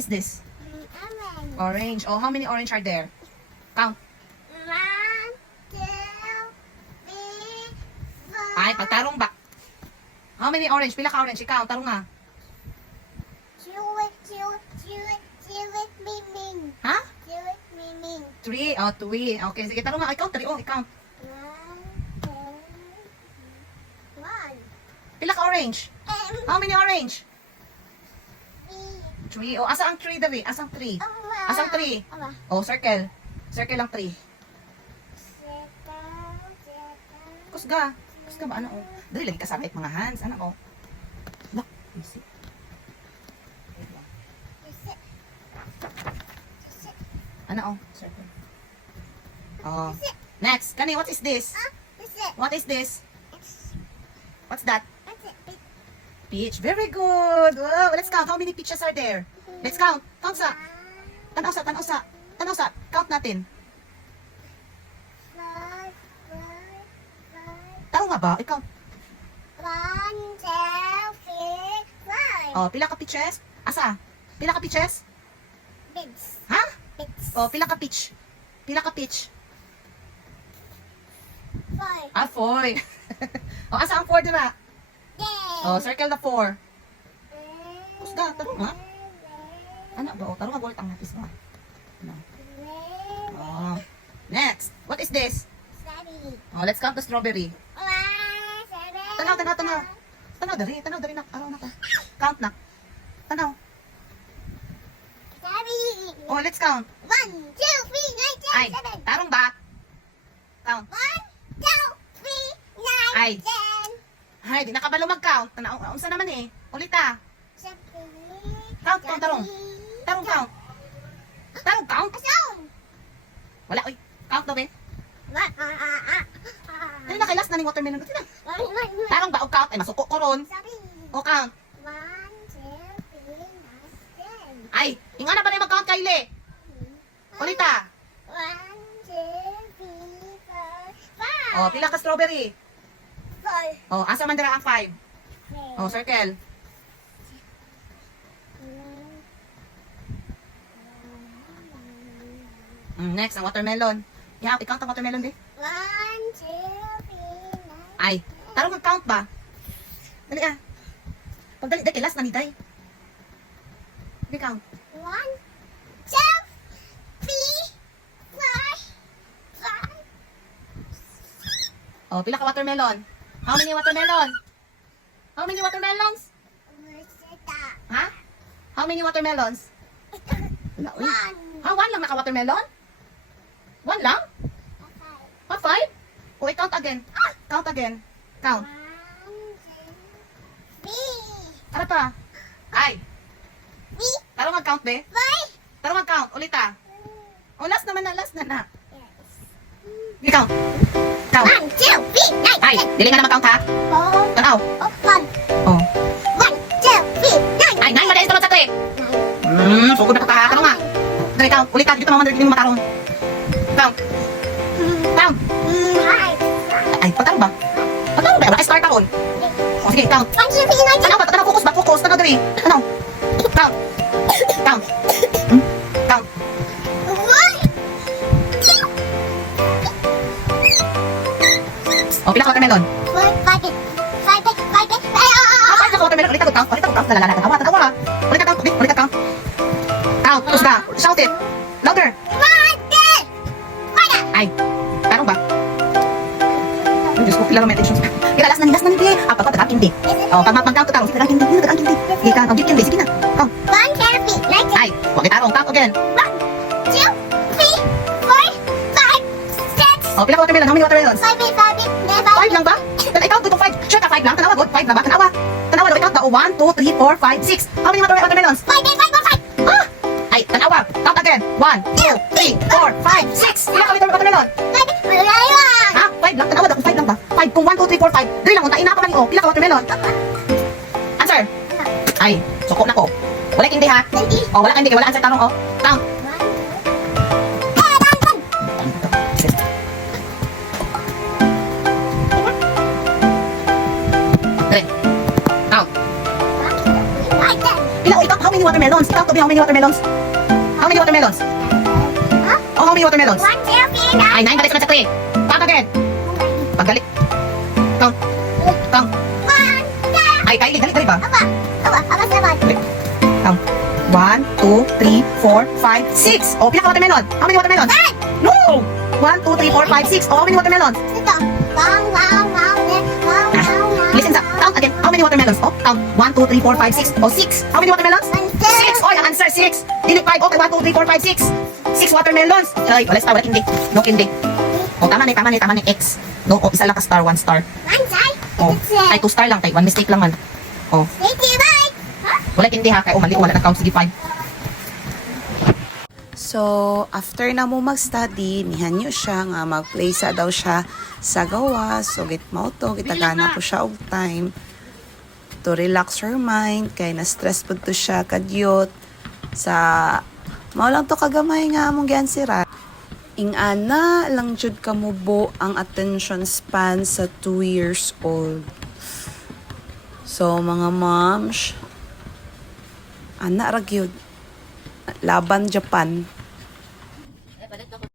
is this? Orange. Orange. Oh, how many orange are there? Count. 1, 2, 3, 4. Ay, pagtarong ba? How many orange? Pila ka orange? Ikaw, tarong nga. Ming. Ha? Ming. 3. Oh, 3. Okay, sige, tarong nga. Ikaw, 3. Oh, ikaw. 1, 2, 1. Pila ka orange? How many orange? 3. Oh, asa ang 3 dali? Asang 3? Asang 3? Oh, circle. Circle lang 3. Kusga. Kusga ba? Ano? Oh. Dali, lagi ka sabit mga hands. Ano? Oh. Look. Easy. Wait lang. Ano? Oh. Circle. Oh. Next. Kani, what is this? What is this? What's that? Peach. Very good. Wow. Let's count. How many peaches are there? Let's count. Count sa. Tanaw sa. Tanaw sa. Tanaw sa. Count natin. Taro nga ba? Ikaw. 1, 2, 3, 4. Oh, pila ka peaches? Asa? Pila ka peaches? Bits. Ha? Bits. Oh, pila ka peach? Pila ka peach? 4. Ah, 4. Oh, asa ang 4 dira? Yay. Oh, circle the 4. Kusga, taro nga. Ano ba? Oh, taro nga bolt ang napis ba? Ano? Oh. Next. What is this? Oh, let's count the strawberry. Tanaw, tanaw, tanaw. Tanaw dari na. Araw na ka. Count na. Tanaw. Oh, let's count. 1, 2, 3, 9, 10, Ay, 7. tarong ba? Count. 1, 2, 3, 9, Ay. 10. Ay, di nakabalo mag-count. Tanaw, unsa naman eh. Ulit ah. Count, count, tarong. Tarong count. Tarong count. Wala, oy. Count daw, be. Dili na kay last na ning watermelon. Dili na. Tarong ba o count? Ay, masuko ko ron. O count. 1, 2, 3, 9, 10. Ay, inga na ba na mag-count, Kylie? Ulit ah. 1, 2, 3, 4, 5. Oh, pila ka strawberry? 4. Oh, asa man dira ang 5? Oh, circle. Next, ang watermelon. Yeah, i-count ang watermelon, be. 1, 2, 3, 9. Ay, tarong mag-count ba? Dali ah. Pag dali, dali, last na ni Day. Hindi count. 1, 2, 3, 4, 5. Oh, pila ka watermelon? How many watermelon? How many watermelons? Ha? How many watermelons? Wala, uy. 1. Ha, 1 lang naka-watermelon? 1 lang? Ha, 5? Oh, i-count again. Count again. Count. 1, 2, 3, Ano pa? Ay, 3, tarong mag-count, be. 4. Tarong mag-count. Ulit ah. Oh, last naman na, last na na. Hindi count. Count. 1, 2, 3, 9, Ay, dili nga na mag-count ha. 4, Tanaw. 1, Oh. 2, 3, 9. Ay, 9 madalis tulad sa 3. Sugod na ka ha. Tarong nga. Dali, count. Ulit ka. Dito ka mamandali mo matarong. Count. Count. Ay, patarong ba? Patarong ba? Wala, start ako. O, sige, count. 1, 2, 3, 9, 10. Tanaw ba? Tanaw, focus ba? Focus. Tanaw dali. Tanaw. Count. Count. Count. O, pila ka watermelon? 4, 5, 5, 5, 5. Ah, five na ka watermelon. Ulit ka count. Ulit ka count. Lalala. Tatawa. Tatawa ha. Ulit ka count. Ulit ka count. Count. Focus ka. Shout it. Louder. 1, 10. Ay, tarong ba? Ay, Diyos ko, kailangan may attention. Kaya last na ni Pia. Ah, pagka tagaking di. O, pag mag-count ko tarong. Sige, tagaking di. Sige, tagaking di. Sige, count. Tagaking di. Sige na. Count. 1, 2, 3, 9, 10. Ay, huwag itarong. Count again. 1, 2, 3, 4, 5, 6, O, pila ka watermelon? How many watermelons? 5, 5, 5 lang ba? Then, ikaw, dito 5. Sure ka, 5 lang. Tanawa, good. 5 lang ba? Tanawa. Tanawa, daw, ikaw, 1, 2, 3, 4, 5, 6. How many watermelons? 5, 5, 5, 5. Ah! Ay, tanawa. Count again. 1, 2, 3, 4, 5, 6. Pila ka watermelon? Ha? 5 lang? Tanawa, daw, 5 lang ba? 5 kung 1, 2, 3, 4, 5. Dali lang, untain na ako man o. Pila ka watermelon? Answer. Ay, suko na ko. Wala kindi ha? O, wala kindi. Wala answer tanong o. Count. Dali. Count. Pila o, ikaw, how many many watermelons? Count to me, how many watermelons? How many watermelons? Huh? Oh, how many watermelons? 1, 2, 3, 9. Ay, 9 balik sunod sa 3. Count again. Paggalit. Count. Count. 1, 2. Ay, Kylie, dali ba? Aba, sabat. Count. 1, 2, 3, 4, 5, 6. Oh, pila ka watermelon? How many watermelons? No! 1, 2, 3, 4, 5, 6. Oh, how many watermelons? Ito. Wow, wow, wow, wow, wow, wow. Listen sa, count again. How many watermelons? Oh, count. 1, 2, 3, 4, 5, 6. Oh, 6. How many watermelons? 6. Oh, yung answer, 6. Dili 5. Okay, 1, 2, 3, 4, 5, 6. 6 watermelons. Ay, wala star, wala hindi. No hindi. Oh, tama ni X. No, oh, isa lang ka star, 1 star. One side. Oh, ay, 2 star lang kay 1 mistake lang man. Oh, Thank you, bye. wala hindi ha, kay mali, wala na count, sige 5. So, after na mo mag-study, nihanyo siya nga mag-play sa daw siya sa gawa. So, gitmaw to, gitagana po siya og time to relax her mind. Kay na-stress po to siya kadyot. Sa, mao lang to kagamay nga among giansira. Ing ana lang jud kamubo ang attention span sa 2 years old. So, mga moms, ana ra gyud laban Japan.